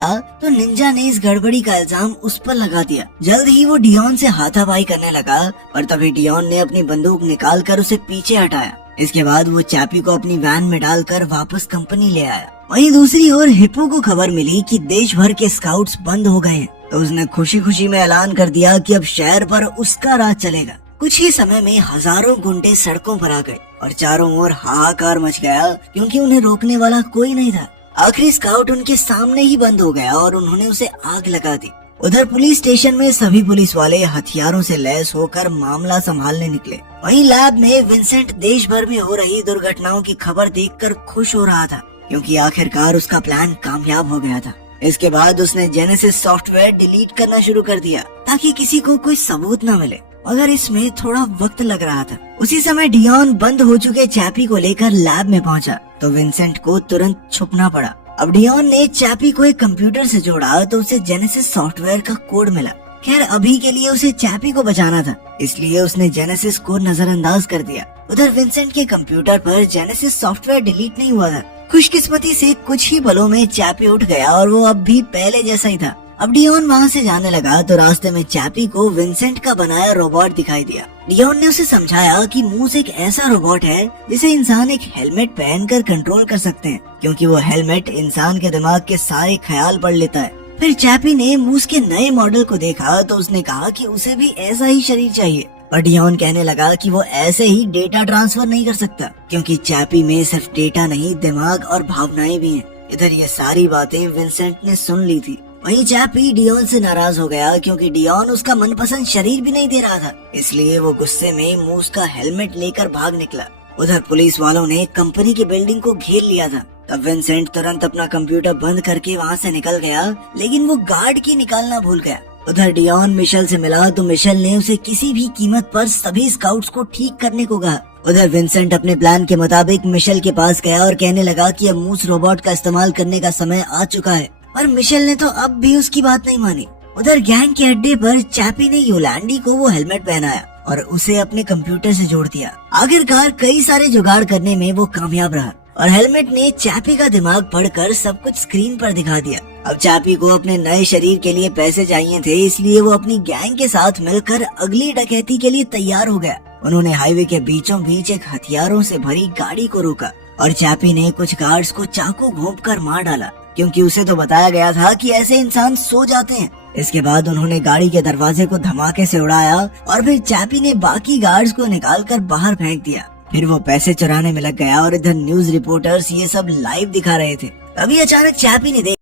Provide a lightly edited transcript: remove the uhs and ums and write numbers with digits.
तो निंजा ने इस गड़बड़ी का इल्जाम उस पर लगा दिया। जल्द ही वो डियोन से हाथापाई करने लगा, पर तभी डियोन ने अपनी बंदूक निकालकर उसे पीछे हटाया। इसके बाद वो चैपी को अपनी वैन में डालकर वापस कंपनी ले आया। वहीं दूसरी ओर हिप्पो को खबर मिली कि देश भर के स्काउट्स बंद हो गए हैं, तो उसने खुशी खुशी में ऐलान कर दिया कि अब शहर पर उसका राज चलेगा। कुछ ही समय में हजारों गुंडे सड़कों पर आ गए और चारों ओर हाहाकार मच गया, क्योंकि उन्हें रोकने वाला कोई नहीं था। आखिरी स्काउट उनके सामने ही बंद हो गया और उन्होंने उसे आग लगा दी। उधर पुलिस स्टेशन में सभी पुलिस वाले हथियारों से लैस होकर मामला संभालने निकले। वहीं लैब में विंसेंट देश भर में हो रही दुर्घटनाओं की खबर देखकर खुश हो रहा था, क्योंकि आखिरकार उसका प्लान कामयाब हो गया था। इसके बाद उसने जेनेसिस सॉफ्टवेयर डिलीट करना शुरू कर दिया ताकि किसी को कोई सबूत न मिले, मगर इसमें थोड़ा वक्त लग रहा था। उसी समय डियोन बंद हो चुके चैपी को लेकर लैब में पहुंचा, तो विंसेंट को तुरंत छुपना पड़ा। अब डियोन ने चैपी को एक कंप्यूटर से जोड़ा तो उसे जेनेसिस सॉफ्टवेयर का कोड मिला। खैर अभी के लिए उसे चैपी को बचाना था, इसलिए उसने जेनेसिस को नजरअंदाज कर दिया। उधर विंसेंट के कंप्यूटर पर जेनेसिस सॉफ्टवेयर डिलीट नहीं हुआ था। खुशकिस्मती से कुछ ही पलों में चैपी उठ गया और वो अब भी पहले जैसा ही था। अब डियोन वहाँ से जाने लगा तो रास्ते में चैपी को विंसेंट का बनाया रोबोट दिखाई दिया। डियोन ने उसे समझाया कि मूस एक ऐसा रोबोट है जिसे इंसान एक हेलमेट पहनकर कंट्रोल कर सकते हैं, क्योंकि वो हेलमेट इंसान के दिमाग के सारे ख्याल पढ़ लेता है। फिर चैपी ने मूस के नए मॉडल को देखा तो उसने कहा कि उसे भी ऐसा ही शरीर चाहिए, पर डियोन कहने लगा कि वो ऐसे ही डेटा ट्रांसफर नहीं कर सकता, क्योंकि चैपी में सिर्फ डेटा नहीं दिमाग और भावनाएं भी हैं। इधर ये सारी बातें विंसेंट ने सुन ली थी। वहीं चैपी डियोन से नाराज हो गया, क्योंकि डियोन उसका मनपसंद शरीर भी नहीं दे रहा था, इसलिए वो गुस्से में मूस का हेलमेट लेकर भाग निकला। उधर पुलिस वालों ने कंपनी की बिल्डिंग को घेर लिया था। तब विंसेंट तुरंत अपना कंप्यूटर बंद करके वहाँ से निकल गया, लेकिन वो गार्ड की निकालना भूल गया। उधर डियोन मिशेल से मिला तो मिशेल ने उसे किसी भी कीमत पर सभी स्काउट्स को ठीक करने को कहा। उधर विंसेंट अपने प्लान के मुताबिक मिशेल के पास गया और कहने लगा कि अब मूस रोबोट का इस्तेमाल करने का समय आ चुका है, पर मिशेल ने तो अब भी उसकी बात नहीं मानी। उधर गैंग के अड्डे पर चैपी ने योलांडी को वो हेलमेट पहनाया और उसे अपने कंप्यूटर से जोड़ दिया। आखिरकार कई सारे जुगाड़ करने में वो कामयाब रहा और हेलमेट ने चैपी का दिमाग पढ़कर सब कुछ स्क्रीन पर दिखा दिया। अब चैपी को अपने नए शरीर के लिए पैसे चाहिए थे, इसलिए वो अपनी गैंग के साथ मिलकर अगली डकैती के लिए तैयार हो गया। उन्होंने हाईवे के बीचों बीच एक हथियारों से भरी गाड़ी को रोका और चैपी ने कुछ गार्ड्स को चाकू घोंपकर मार डाला, क्योंकि उसे तो बताया गया था कि ऐसे इंसान सो जाते हैं। इसके बाद उन्होंने गाड़ी के दरवाजे को धमाके से उड़ाया और फिर चैपी ने बाकी गार्ड्स को निकालकर बाहर फेंक दिया। फिर वो पैसे चुराने में लग गया और इधर न्यूज रिपोर्टर्स ये सब लाइव दिखा रहे थे। अभी अचानक चैपी ने